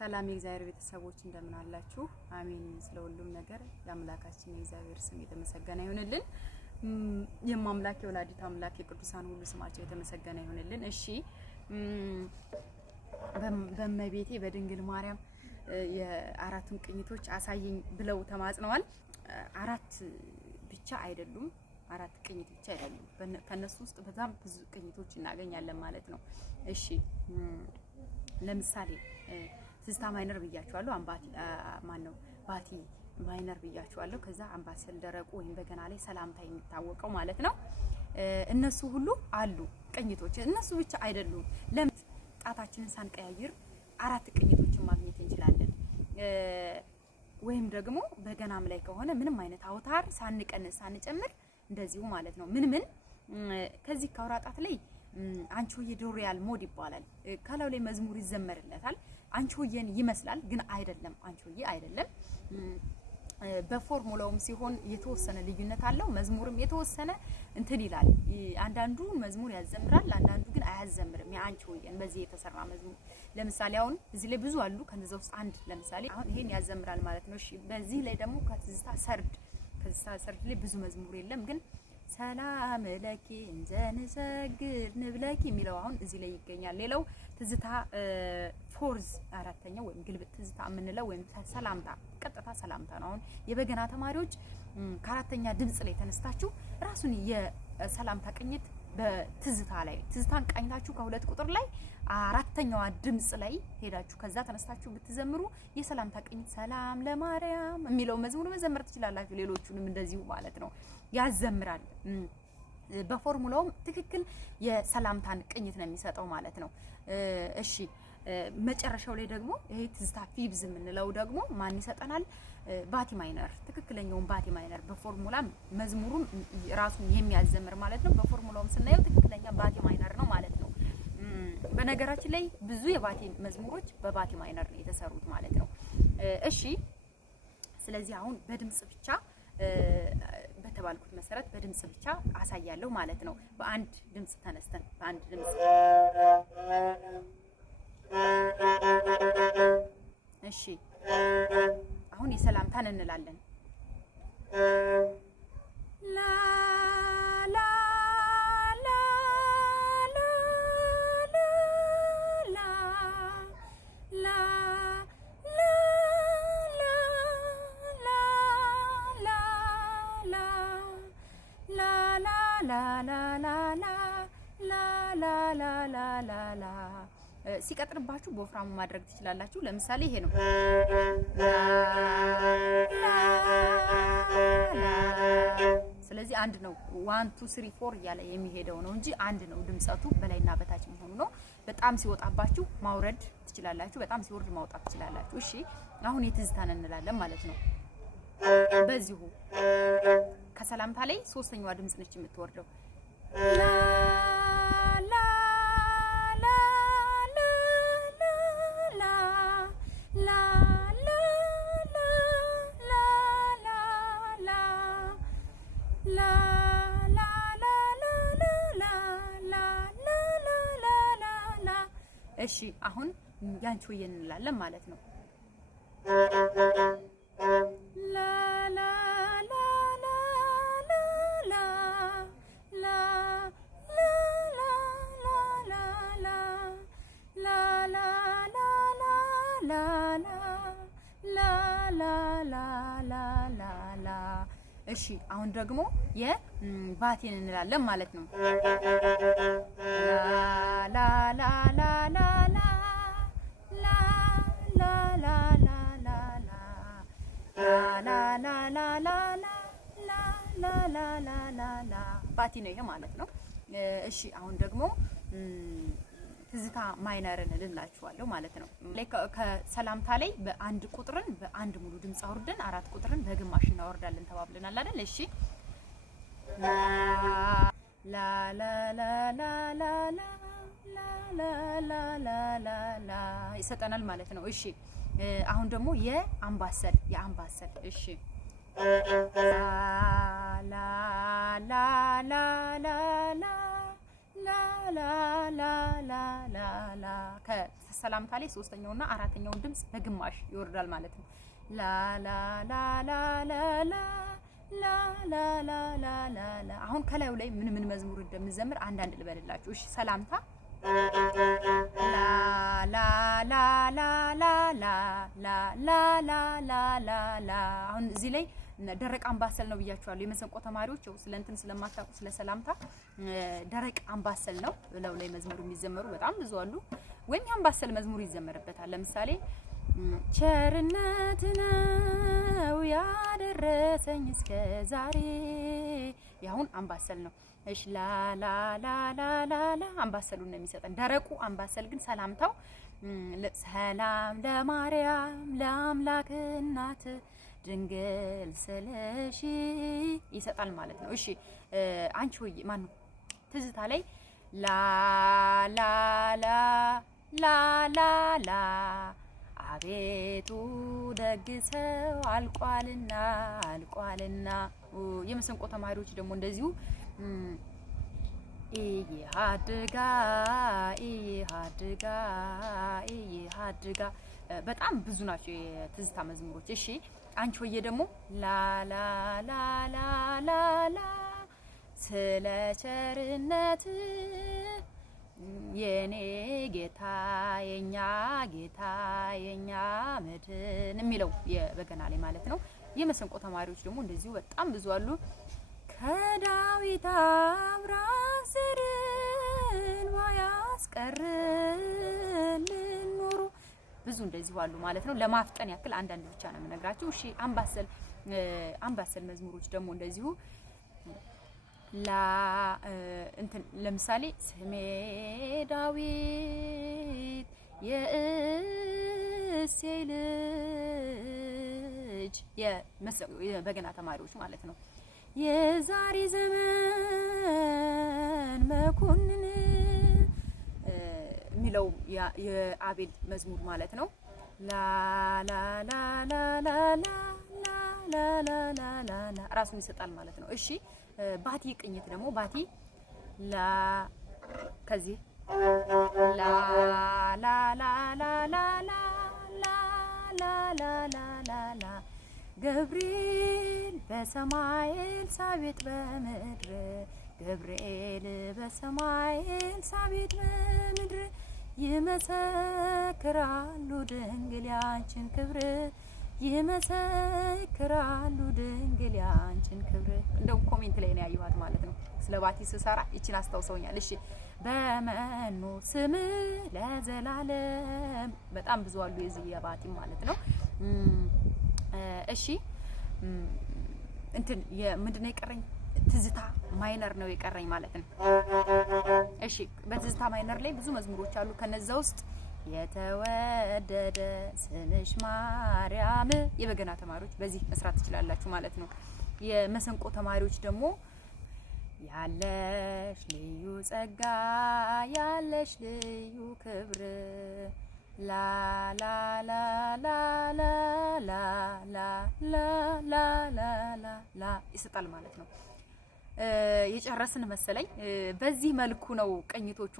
ሰላም የእግዚአብሔር ቤተሰቦች እንደምን አላችሁ? አሜን። ስለሁሉም ነገር የአምላካችን የእግዚአብሔር ስም የተመሰገነ ይሁንልን። የማምላክ የወላዲት አምላክ የቅዱሳን ሁሉ ስማቸው የተመሰገነ ይሁንልን። እሺ በእመቤቴ በድንግል ማርያም የአራቱን ቅኝቶች አሳየኝ ብለው ተማጽነዋል። አራት ብቻ አይደሉም፣ አራት ቅኝት ብቻ አይደሉም። ከነሱ ውስጥ በጣም ብዙ ቅኝቶች እናገኛለን ማለት ነው። እሺ ለምሳሌ ትዝታ ማይነር ብያችኋለሁ። ባቲ ማይነር ብያችኋለሁ። ከዛ አምባሰል ደረቁ ወይም በገና ላይ ሰላምታ የሚታወቀው ማለት ነው። እነሱ ሁሉ አሉ ቅኝቶች። እነሱ ብቻ አይደሉም። ለምን ጣታችንን ሳንቀያይር አራት ቅኝቶችን ማግኘት እንችላለን። ወይም ደግሞ በገናም ላይ ከሆነ ምንም አይነት አውታር ሳንቀንስ ሳንጨምር እንደዚሁ ማለት ነው። ምን ከዚህ ከአውራጣት ላይ አንቺሆዬ ዶሪያል ሞድ ይባላል። ከላው ላይ መዝሙር ይዘመርለታል። አንቺሆዬን ይመስላል ግን አይደለም፣ አንቺሆዬ አይደለም። በፎርሙላውም ሲሆን የተወሰነ ልዩነት አለው። መዝሙርም የተወሰነ እንትን ይላል። አንዳንዱ መዝሙር ያዘምራል፣ አንዳንዱ ግን አያዘምርም። የአንቺሆዬን በዚህ የተሰራ መዝሙር ለምሳሌ አሁን እዚህ ላይ ብዙ አሉ። ከነዛ ውስጥ አንድ ለምሳሌ አሁን ይሄን ያዘምራል ማለት ነው። እሺ በዚህ ላይ ደግሞ ከትዝታ ሰርድ ላይ ብዙ መዝሙር የለም ግን ሰላም ለኪ እንዘንሰግድ ንብለኪ የሚለው አሁን እዚህ ላይ ይገኛል። ሌላው ትዝታ ፎርዝ አራተኛው ወይም ግልብጥ ትዝታ የምንለው ወይም ሰላምታ ቀጥታ ሰላምታ ነው። አሁን የበገና ተማሪዎች ከአራተኛ ድምጽ ላይ ተነስታችሁ ራሱን የሰላምታ ቅኝት በትዝታ ላይ ትዝታን ቃኝታችሁ ከሁለት ቁጥር ላይ አራተኛዋ ድምጽ ላይ ሄዳችሁ ከዛ ተነስታችሁ ብትዘምሩ የሰላምታ ቅኝት ሰላም ለማርያም የሚለው መዝሙር መዘመር ትችላላችሁ። ሌሎቹንም እንደዚሁ ማለት ነው ያዘምራል። በፎርሙላውም ትክክል የሰላምታን ቅኝት ነው የሚሰጠው ማለት ነው። እሺ መጨረሻው ላይ ደግሞ ይሄ ትዝታ ፊብዝ የምንለው ደግሞ ማን ይሰጠናል? ባቲ ማይነር፣ ትክክለኛውን ባቲ ማይነር በፎርሙላም መዝሙሩም ራሱን የሚያዘምር ማለት ነው። በፎርሙላውም ስናየው ትክክለኛ ባቲ ማይነር ነው ማለት ነው። በነገራችን ላይ ብዙ የባቲ መዝሙሮች በባቲ ማይነር ነው የተሰሩት ማለት ነው። እሺ ስለዚህ አሁን በድምጽ ብቻ በተባልኩት መሰረት በድምጽ ብቻ አሳያለሁ ማለት ነው። በአንድ ድምጽ ተነስተን በአንድ ድምጽ እሺ አሁን የሰላምታን እንላለን። ላ ላ ላ ላ ላ ላ ላ ሲቀጥርባችሁ በወፍራሙ ማድረግ ትችላላችሁ። ለምሳሌ ይሄ ነው። ስለዚህ አንድ ነው። 1 2 3 4 እያለ የሚሄደው ነው እንጂ አንድ ነው። ድምጸቱ በላይና በታች መሆኑ ነው። በጣም ሲወጣባችሁ ማውረድ ትችላላችሁ፣ በጣም ሲወርድ ማውጣት ትችላላችሁ። እሺ አሁን የትዝታን እንላለን ማለት ነው። በዚሁ ከሰላምታ ላይ ሶስተኛዋ ድምጽ ነች የምትወርደው። እሺ አሁን ያንቺሆዬ እንላለን ማለት ነው። ላ ላ ላ ላ ላ ላ ላ ላ ላ። እሺ አሁን ደግሞ የባቲን እንላለን ማለት ነው። ላ ላ ላ ላ ባቲ ነው ይሄ ማለት ነው። እሺ አሁን ደግሞ ትዝታ ማይነርን ልላችኋለሁ ማለት ነው። ከሰላምታ ላይ በአንድ ቁጥርን በአንድ ሙሉ ድምጽ አውርደን አራት ቁጥርን በግማሽ እናወርዳለን ተባብለናል አይደል? እሺ ላ ላ ላ ላ ላ ላ ይሰጠናል ማለት ነው። እሺ አሁን ደግሞ የአምባሰል እሺ ላ ላ ላ ላ ላ ላ ላ ላ ላ ሰላምታ ላይ ሶስተኛውና አራተኛውን ድምጽ በግማሽ ይወርዳል ማለት ነው። ላ ላ ላ ላ ላ ላ ላ ላ ላ ላ ላ ላ። አሁን ከላዩ ላይ ምን መዝሙር እንደምዘምር አንዳንድ ልበልላችሁ። እሺ ሰላምታ ላ ላ ላ ላ ላ ላ ላ ላ ላ ላ ላ ላ። አሁን እዚህ ላይ ደረቅ አምባሰል ነው ብያችኋለሁ። የመሰንቆ ተማሪዎች ስለ እንትን ስለማታውቁ ስለ ሰላምታ ደረቅ አምባሰል ነው ብለው ላይ መዝሙር የሚዘመሩ በጣም ብዙ አሉ። ወይም የአምባሰል መዝሙር ይዘመርበታል። ለምሳሌ ቸርነት ነው ያደረሰኝ እስከ ዛሬ፣ ያሁን አምባሰል ነው። እሺ ላ ላ ላ ላ ላ ላ አምባሰሉን ነው የሚሰጠን። ደረቁ አምባሰል ግን ሰላምታው ሰላም ለማርያም ለአምላክ እናት ድንግል ስለሺ ይሰጣል ማለት ነው። እሺ አንቺ ሆይ ማን ነው ትዝታ ላይ ላ ላ ላ ላ ላ ላ አቤቱ ደግሰው አልቋልና አልቋልና። የመሰንቆ ተማሪዎች ደግሞ እንደዚሁ ኢሃድጋ ኢሃድጋ ኢሃድጋ በጣም ብዙ ናቸው የትዝታ መዝሙሮች። እሺ አንቺ ሆዬ ደግሞ ላ ላ ላ ላ ላ ላ ስለ ቸርነት የኔ ጌታ የኛ ጌታ የኛ መድን የሚለው የበገና ላይ ማለት ነው። የመሰንቆ ተማሪዎች ደግሞ እንደዚሁ በጣም ብዙ አሉ። ከዳዊት አብራክ ዘርን ባያስቀርልን ኖሮ ብዙ እንደዚሁ አሉ ማለት ነው። ለማፍጠን ያክል አንዳንድ ብቻ ነው የምነግራችሁ። እሺ አምባሰል መዝሙሮች ደግሞ እንደዚሁ ላ እንትን ለምሳሌ ስሜ ዳዊት የእሴይ ልጅ የበገና ተማሪዎች ማለት ነው። የዛሬ ዘመን መኮንን የሚለው የአቤል መዝሙር ማለት ነው። ላ ላ ላ ላ ላ ላ ላ ላ ላ ራሱን ይሰጣል ማለት ነው። እሺ ባቲ ቅኝት ደግሞ ባቲ ላ ከዚህ ላ ላ ላ ላ ላ ላ ላ ላ ላ ላ ገብርኤል በሰማይ ኤልሳቤጥ በምድር ገብርኤል በሰማይ ኤልሳቤጥ በምድር ይመሰክራሉ ድንግል ያንቺን ክብር ይመሰክራሉ ድንግል ያንቺን ክብር። እንደውም ኮሜንት ላይ ነው ያየኋት ማለት ነው። ስለ ባቲ ስሰራ ይችን አስታውሰውኛል። እሺ በመኑ ስም ለዘላለም በጣም ብዙ አሉ የዚህ የባቲ ማለት ነው። እሺ እንትን ምንድን ነው የቀረኝ? ትዝታ ማይነር ነው የቀረኝ ማለት ነው። እሺ በትዝታ ማይነር ላይ ብዙ መዝሙሮች አሉ። ከነዛ ውስጥ የተወደደ ስምሽ ማርያም የበገና ተማሪዎች በዚህ መስራት ትችላላችሁ ማለት ነው። የመሰንቆ ተማሪዎች ደግሞ ያለሽ ልዩ ጸጋ ያለሽ ልዩ ክብር ላ ላ ላ ላ ላ ላ ላ ላ ላ ላ ላ ይሰጣል ማለት ነው። የጨረስን መሰለኝ። በዚህ መልኩ ነው ቅኝቶቹ